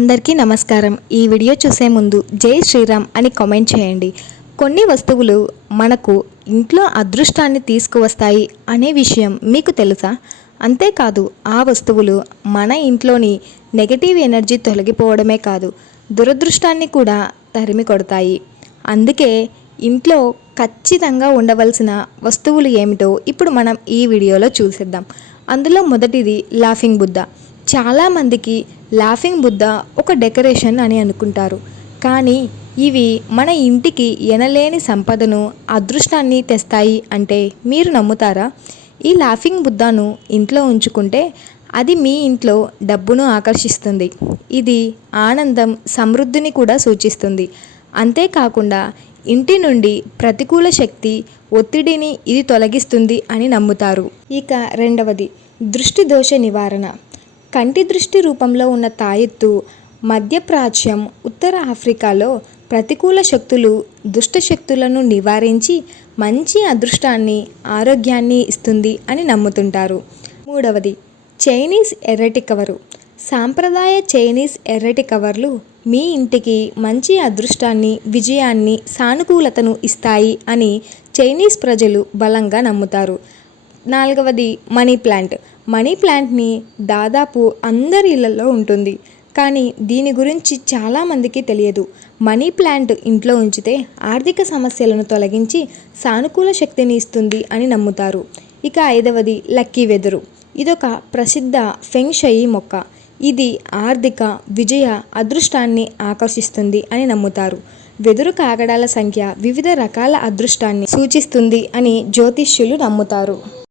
అందరికీ నమస్కారం. ఈ వీడియో చూసే ముందు జై శ్రీరామ్ అని కామెంట్ చేయండి. కొన్ని వస్తువులు మనకు ఇంట్లో అదృష్టాన్ని తీసుకువస్తాయి అనే విషయం మీకు తెలుసా? అంతేకాదు ఆ వస్తువులు మన ఇంట్లోని నెగటివ్ ఎనర్జీ తొలగిపోవడమే కాదు దురదృష్టాన్ని కూడా తరిమి కొడతాయి. అందుకే ఇంట్లో ఖచ్చితంగా ఉండవలసిన వస్తువులు ఏమిటో ఇప్పుడు మనం ఈ వీడియోలో చూసేద్దాం. అందులో మొదటిది లాఫింగ్ బుద్ధ. చాలామందికి లాఫింగ్ బుద్ధ ఒక డెకరేషన్ అని అనుకుంటారు. కానీ ఇవి మన ఇంటికి ఎనలేని సంపదను అదృష్టాన్ని తెస్తాయి అంటే మీరు నమ్ముతారా? ఈ లాఫింగ్ బుద్ధను ఇంట్లో ఉంచుకుంటే అది మీ ఇంట్లో డబ్బును ఆకర్షిస్తుంది. ఇది ఆనందం సమృద్ధిని కూడా సూచిస్తుంది. అంతేకాకుండా ఇంటి నుండి ప్రతికూల శక్తి ఒత్తిడిని ఇది తొలగిస్తుంది అని నమ్ముతారు. ఇక రెండవది దృష్టి దోష నివారణ. కంటి దృష్టి రూపంలో ఉన్న తాయెత్తు మధ్యప్రాచ్యం ఉత్తర ఆఫ్రికాలో ప్రతికూల శక్తులు దుష్ట శక్తులను నివారించి మంచి అదృష్టాన్ని ఆరోగ్యాన్ని ఇస్తుంది అని నమ్ముతుంటారు. మూడవది చైనీస్ ఎర్రటి కవరు. సాంప్రదాయ చైనీస్ ఎర్రటి కవర్లు మీ ఇంటికి మంచి అదృష్టాన్ని విజయాన్ని సానుకూలతను ఇస్తాయి అని చైనీస్ ప్రజలు బలంగా నమ్ముతారు. నాలుగవది మనీ ప్లాంట్. మనీ ప్లాంట్ని దాదాపు అందరి ఇళ్ళలో ఉంటుంది. కానీ దీని గురించి చాలామందికి తెలియదు. మనీ ప్లాంట్ ఇంట్లో ఉంచితే ఆర్థిక సమస్యలను తొలగించి సానుకూల శక్తిని ఇస్తుంది అని నమ్ముతారు. ఇక ఐదవది లక్కీ వెదురు. ఇదొక ప్రసిద్ధ ఫెంగ్షయి మొక్క. ఇది ఆర్థిక విజయ అదృష్టాన్ని ఆకర్షిస్తుంది అని నమ్ముతారు. వెదురు కాగడాల సంఖ్య వివిధ రకాల అదృష్టాన్ని సూచిస్తుంది అని జ్యోతిష్యులు నమ్ముతారు.